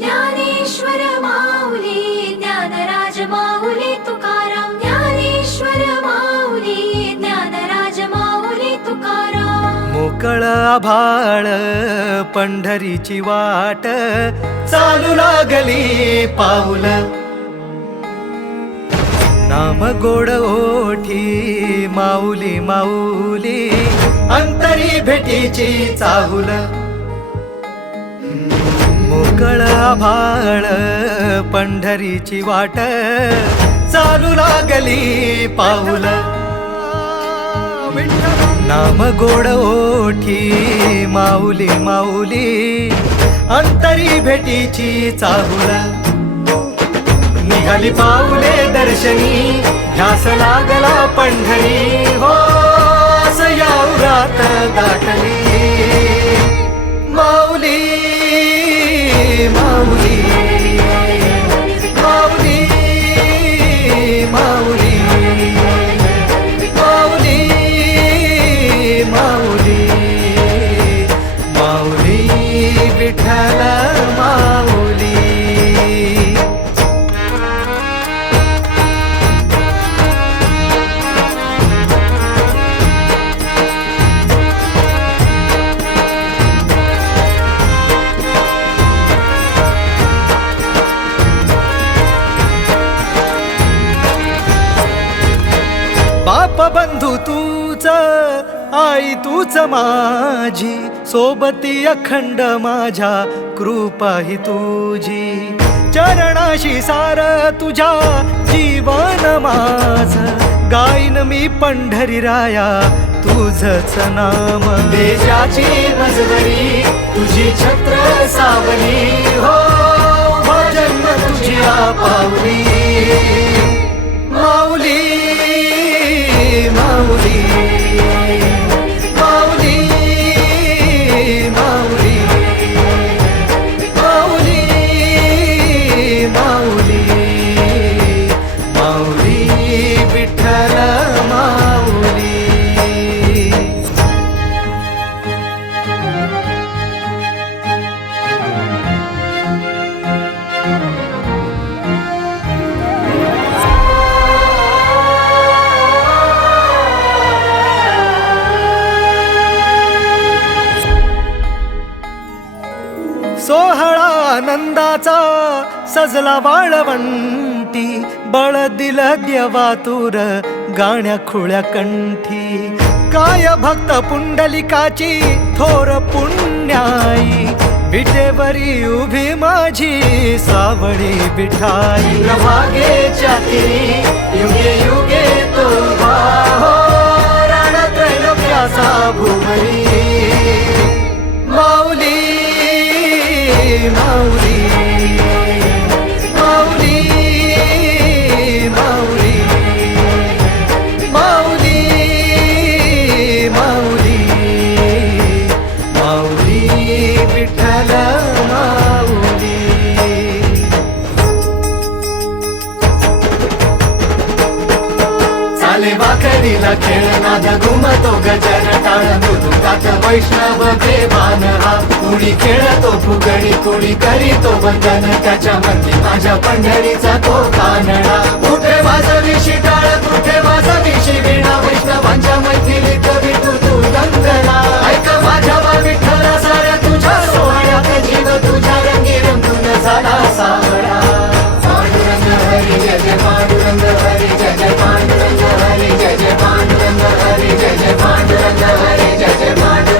ज्ञानेश्वर माऊली ज्ञानराज माऊली तुकाराम ज्ञानेश्वर माऊली ज्ञानराज माऊली तुकाराम मोकळ आभाळ पंढरीची वाट चालू लागली पाऊल नाम गोड ओठी माऊली माऊली अंतरी भेटीची चाहुल मोकळ आभाळ पंढरीची वाट चालू लागली पाऊल नाम गोड ओठी माऊली माऊली अंतरी भेटीची चाहुल निघाली पाऊले दर्शनी ध्यास लागला पंढरी हो सयावरात दाटली माऊली माऊली माऊली माऊली माऊली माऊली माऊली विठ्ठल माऊली बाप बंधू तूच आई तूच माझी सोबती अखंड माझ्या कृपा ही तुझी चरणाशी सार तुझ्या जीवन माझ गाईन मी पंढरी राया तुझच नाम देशाची मजवरी तुझी छत्र सावली हो जन्म तुझ्या पावली माऊली माऊली माऊली माऊली माऊली माऊली माऊली विठ्ठल माऊली सोहळा आनंदाचा सजला वाळवंटी बळ दिल देवातूर गाण्या खुळ्या कंठी काय भक्त पुंडलिकाची थोर पुण्याई विटेवरी उभी माझी सावळी विठाई प्रभागेच्या तिरी युगे युगे तो उभा हो रणत्रैलोक्याचा भुवरी माऊली माऊली माऊली माऊली माऊली माऊली माऊली विठ्ठल माऊली चाले वाकडीला खेळ नाद घुमतो गजर टाळ मृदुकात वैष्णव देवान हा कुणी खेळतो फुगडी कुणी करीतो वंदन त्याच्या मंदी माझ्या पंढरीचा तो कानडा कुठे वाजवी शिटाळ कुठे वाजवी शिवीणा वैष्णवांच्या मैथिलीत विठू तू दंगला ऐक माझ्या विठ्ठला साऱ्या तुझ्या सोहळ्यात जीव तुझ्या रंगी रंगून झाला सावळा पांडुरंग हरी जय जय पांडुरंग हरी जय जय पांडुरंग हरी जय जय पांडुरंग हरी जय जय पांडुरंग हरी जय जय पांडुरंग